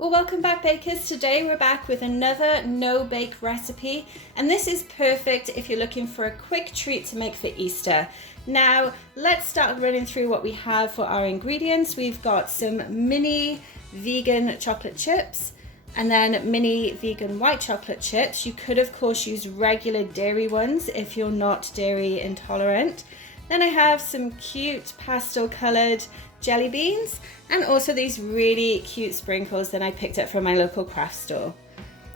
Well, welcome back, bakers. Today we're back with another no-bake recipe, and this is perfect if you're looking for a quick treat to make for Easter. Now, let's start running through what we have for our ingredients. We've got some mini vegan chocolate chips and then mini vegan white chocolate chips. You could, of course, use regular dairy ones if you're not dairy intolerant. Then I have some cute pastel colored jelly beans and also these really cute sprinkles that I picked up from my local craft store.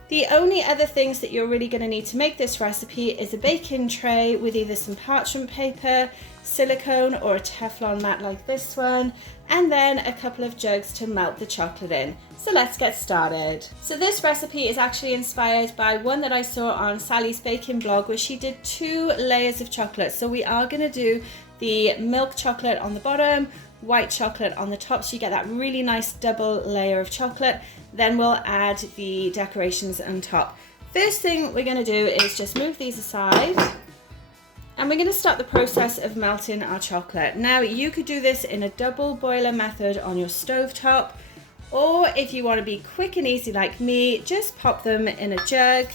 The only other things that you're really going to need to make this recipe is a baking tray with either some parchment paper, silicone, or a Teflon mat like this one, and then a couple of jugs to melt the chocolate in. So let's get started. So this recipe is actually inspired by one that I saw on Sally's baking blog, where she did 2 layers of chocolate. So we are going to do the milk chocolate on the bottom, white chocolate on the top, so you get that really nice double layer of chocolate. Then we'll add the decorations on top. First thing we're going to do is just move these aside, and we're going to start the process of melting our chocolate. Now, you could do this in a double boiler method on your stovetop, or if you want to be quick and easy like me, just pop them in a jug.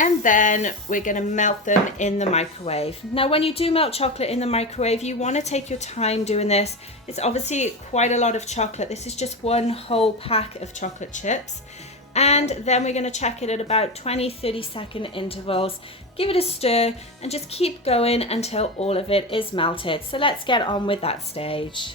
And then we're going to melt them in the microwave. Now, when you do melt chocolate in the microwave, you want to take your time doing this. It's obviously quite a lot of chocolate. This is just one whole pack of chocolate chips. And then we're going to check it at about 20-30 second intervals. Give it a stir and just keep going until all of it is melted. So let's get on with that stage.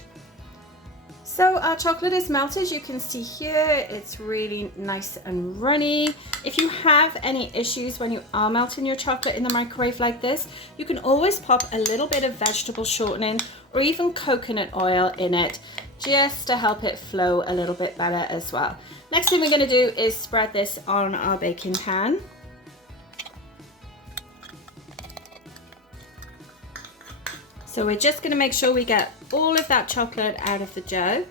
So our chocolate is melted. You can see here it's really nice and runny. If you have any issues when you are melting your chocolate in the microwave like this, you can always pop a little bit of vegetable shortening or even coconut oil in it, just to help it flow a little bit better as well. Next thing we're going to do is spread this on our baking pan. So we're just going to make sure we get all of that chocolate out of the jug.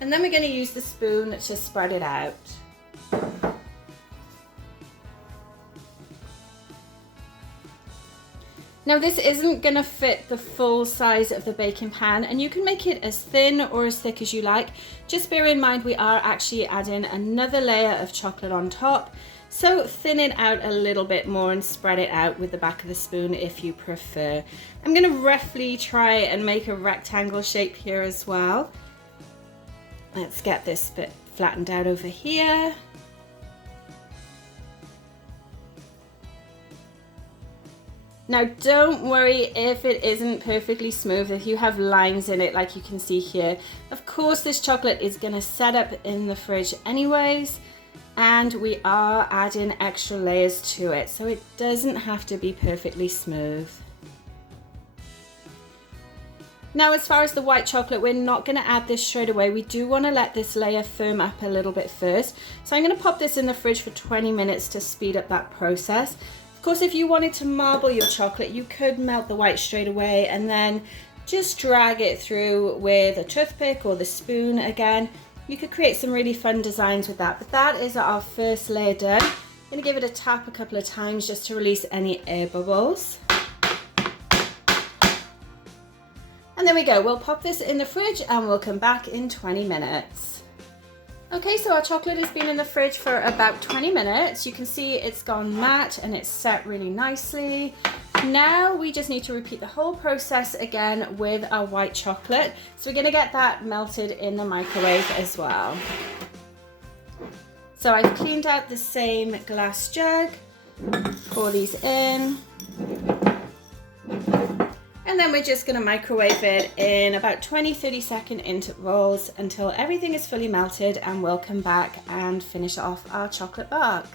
And then we're going to use the spoon to spread it out. Now, this isn't going to fit the full size of the baking pan, and you can make it as thin or as thick as you like. Just bear in mind we are actually adding another layer of chocolate on top. So thin it out a little bit more and spread it out with the back of the spoon if you prefer. I'm going to roughly try and make a rectangle shape here as well. Let's get this bit flattened out over here. Now, don't worry if it isn't perfectly smooth, if you have lines in it like you can see here. Of course, this chocolate is going to set up in the fridge anyways, and we are adding extra layers to it, so it doesn't have to be perfectly smooth. Now, as far as the white chocolate, we're not going to add this straight away. We do want to let this layer firm up a little bit first. So I'm going to pop this in the fridge for 20 minutes to speed up that process. Of course, if you wanted to marble your chocolate, you could melt the white straight away and then just drag it through with a toothpick or the spoon again. You could create some really fun designs with that, but that is our first layer done. I'm going to give it a tap a couple of times just to release any air bubbles. And there we go. We'll pop this in the fridge and we'll come back in 20 minutes. Okay, so our chocolate has been in the fridge for about 20 minutes. You can see it's gone matte and it's set really nicely. Now we just need to repeat the whole process again with our white chocolate. So we're going to get that melted in the microwave as well. So I've cleaned out the same glass jug, pour these in, and then we're just going to microwave it in about 20-30 second intervals until everything is fully melted, and we'll come back and finish off our chocolate bark.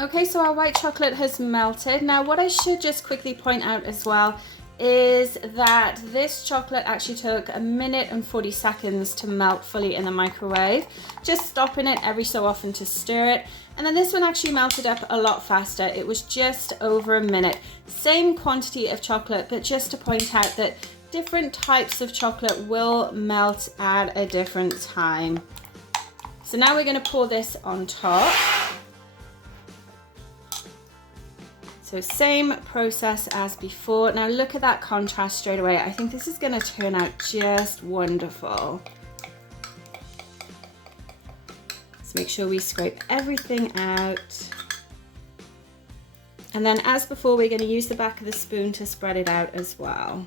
Okay, so our white chocolate has melted. Now, what I should just quickly point out as well is that this chocolate actually took 1 minute and 40 seconds to melt fully in the microwave, just stopping it every so often to stir it. And then this one actually melted up a lot faster. It was just over 1 minute. Same quantity of chocolate, but just to point out that different types of chocolate will melt at a different time. So now we're going to pour this on top. So same process as before. Now look at that contrast straight away. I think this is going to turn out just wonderful. Let's make sure we scrape everything out. And then as before, we're going to use the back of the spoon to spread it out as well.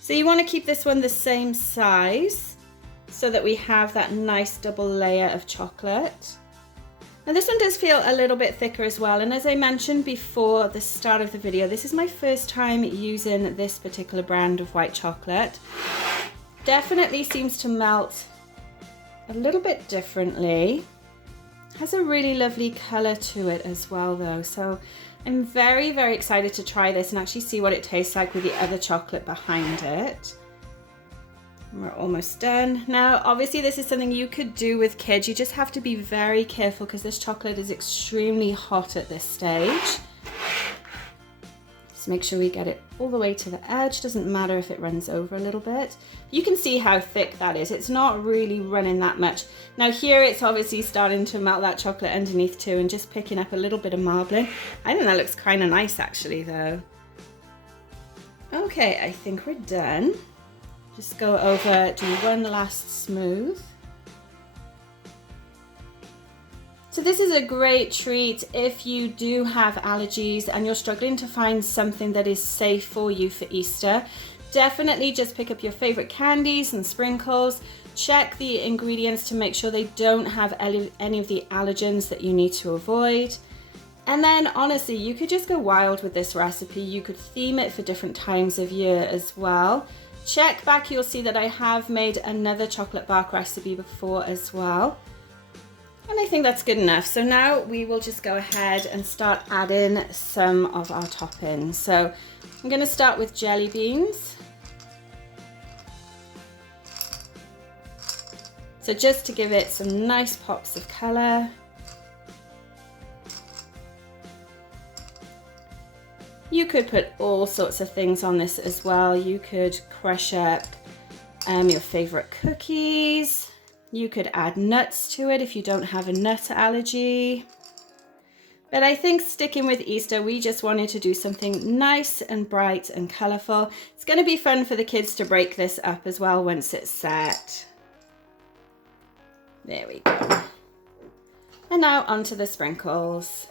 So you want to keep this one the same size so that we have that nice double layer of chocolate. Now this one does feel a little bit thicker as well, and as I mentioned before the start of the video, this is my first time using this particular brand of white chocolate. Definitely seems to melt a little bit differently. Has a really lovely color to it as well though, so I'm very, very excited to try this and actually see what it tastes like with the other chocolate behind it. We're almost done. Now, obviously this is something you could do with kids. You just have to be very careful because this chocolate is extremely hot at this stage. Just make sure we get it all the way to the edge. Doesn't matter if it runs over a little bit. You can see how thick that is. It's not really running that much. Now here it's obviously starting to melt that chocolate underneath too and just picking up a little bit of marbling. I think that looks kind of nice actually though. Okay, I think we're done. Just go over, do one last smooth. So this is a great treat if you do have allergies and you're struggling to find something that is safe for you for Easter. Definitely just pick up your favorite candies and sprinkles. Check the ingredients to make sure they don't have any of the allergens that you need to avoid. And then honestly, you could just go wild with this recipe. You could theme it for different times of year as well. Check back, you'll see that I have made another chocolate bark recipe before as well. And I think that's good enough. So now we will just go ahead and start adding some of our toppings. So I'm going to start with jelly beans. So just to give it some nice pops of color. You could put all sorts of things on this as well. You could crush up your favorite cookies. You could add nuts to it if you don't have a nut allergy. But I think sticking with Easter, we just wanted to do something nice and bright and colorful. It's going to be fun for the kids to break this up as well once it's set. There we go. And now onto the sprinkles.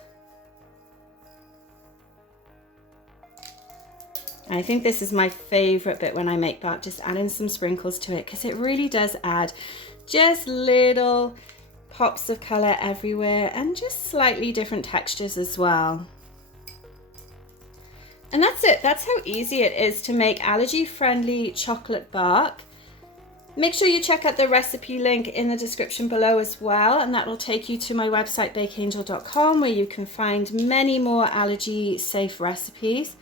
I think this is my favorite bit when I make bark, just adding some sprinkles to it because it really does add just little pops of color everywhere and just slightly different textures as well. And that's it. That's how easy it is to make allergy-friendly chocolate bark. Make sure you check out the recipe link in the description below as well, and that will take you to my website bakeangel.com where you can find many more allergy-safe recipes.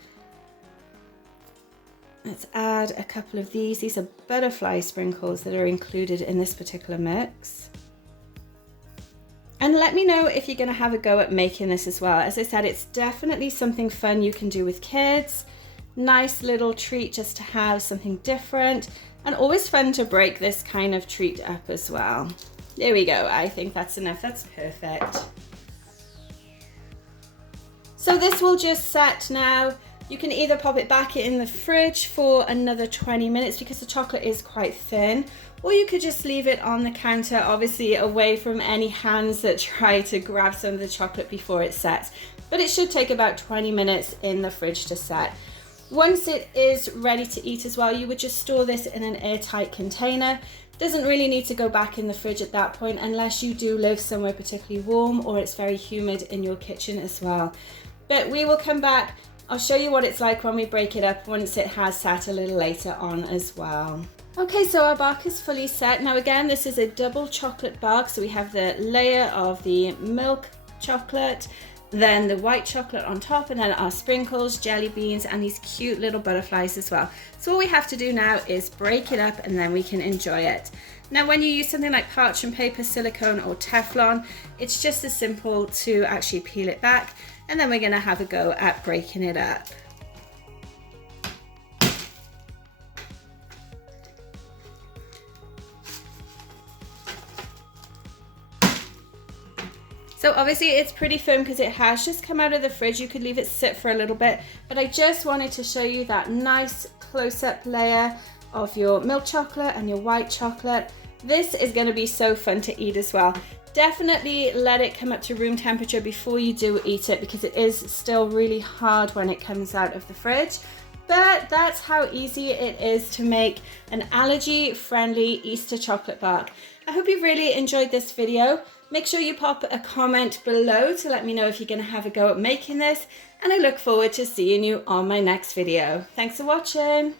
Let's add a couple of these. These are butterfly sprinkles that are included in this particular mix. And let me know if you're going to have a go at making this as well. As I said, it's definitely something fun you can do with kids. Nice little treat just to have something different, and always fun to break this kind of treat up as well. There we go. I think that's enough. That's perfect. So this will just set now. You can either pop it back in the fridge for another 20 minutes because the chocolate is quite thin, or you could just leave it on the counter, obviously away from any hands that try to grab some of the chocolate before it sets. But it should take about 20 minutes in the fridge to set. Once it is ready to eat as well, you would just store this in an airtight container. Doesn't really need to go back in the fridge at that point unless you do live somewhere particularly warm or it's very humid in your kitchen as well. But we will come back. I'll show you what it's like when we break it up once it has sat a little later on as well. Okay, so our bark is fully set. Now again, this is a double chocolate bark. So we have the layer of the milk chocolate, then the white chocolate on top, and then our sprinkles, jelly beans, and these cute little butterflies as well. So all we have to do now is break it up and then we can enjoy it. Now when you use something like parchment paper, silicone, or Teflon, it's just as simple to actually peel it back, and then we're going to have a go at breaking it up. So obviously it's pretty firm because it has just come out of the fridge. You could leave it sit for a little bit, but I just wanted to show you that nice close-up layer of your milk chocolate and your white chocolate. This is going to be so fun to eat as well. Definitely let it come up to room temperature before you do eat it, because it is still really hard when it comes out of the fridge. But that's how easy it is to make an allergy-friendly Easter chocolate bar. I hope you've really enjoyed this video. Make sure you pop a comment below to let me know if you're going to have a go at making this, and I look forward to seeing you on my next video. Thanks for watching.